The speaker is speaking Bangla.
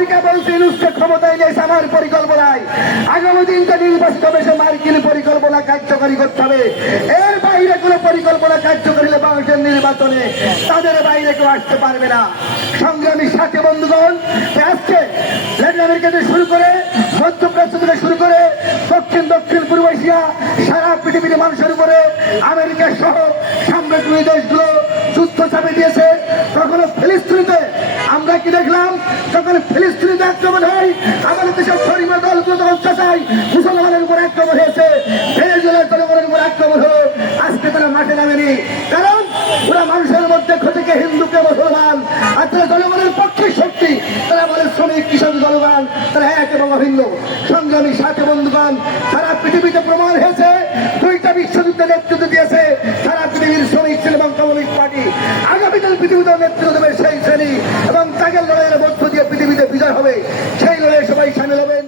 আমেরিকা বলছে ইউনুসকে ক্ষমতায় নিয়েছে আমার পরিকল্পনায়, আগামী দিনটা নির্বাচিত হবে সে মার্কিন পরিকল্পনা কার্যকরী করতে হবে। এর বাইরে কোনো পরিকল্পনা কার্যকরী হলে বাংলাদেশের নির্বাচনে তাদের বাইরে কেউ আসতে পারবে না। সংগ্রামী সাথী বন্ধুগণ, আজকে ল্যাটিন আমেরিকা থেকে শুরু করে মধ্যপ্রাচ্য থেকে শুরু করে দক্ষিণ পূর্ব এশিয়া সারা পৃথিবীর মানুষের উপরে আমেরিকা সহ সাম্রাজ্যবাদী দেশগুলো যুদ্ধ চাপে দিয়েছে। তখন ফিলিস্তিনিতে আমরা কি দেখলাম, যখন ফিলিস্তিনিতে আক্রমণ হয় আমাদের দেশের ধর্মীয় দলগুলো তখন চাচাই মুসলমানের উপর আক্রমণ হয়েছে, ভেনেজুয়েলার জনগণের উপর আক্রমণ হলো। আজকে তারা মাঠে নামেনি, কারণ ওরা মানুষের মধ্যে ক্ষতিকে হিন্দুকে মুসলমান, আর তারা জনগণের পক্ষে শক্তি, তারা বলে শ্রমিক কৃষক জনগণ তারা এক এবং অভিন্ন। সংগ্রামী সাথী বন্ধুগণ, সারা পৃথিবীতে প্রমাণ হয়েছে দুইটা বিশ্বযুদ্ধে নেতৃত্ব দিয়েছে সারা পৃথিবীর শ্রমিক ছিল এবং কমিউনিস্ট পার্টি। আগামীকাল পৃথিবীতে নেতৃত্ব দেবে সেই শ্রেণী এবং তাদের লড়াইয়ের মধ্য দিয়ে পৃথিবীতে বিজয় হবে। সেই লড়াইয়ে সবাই সামিল হবেন।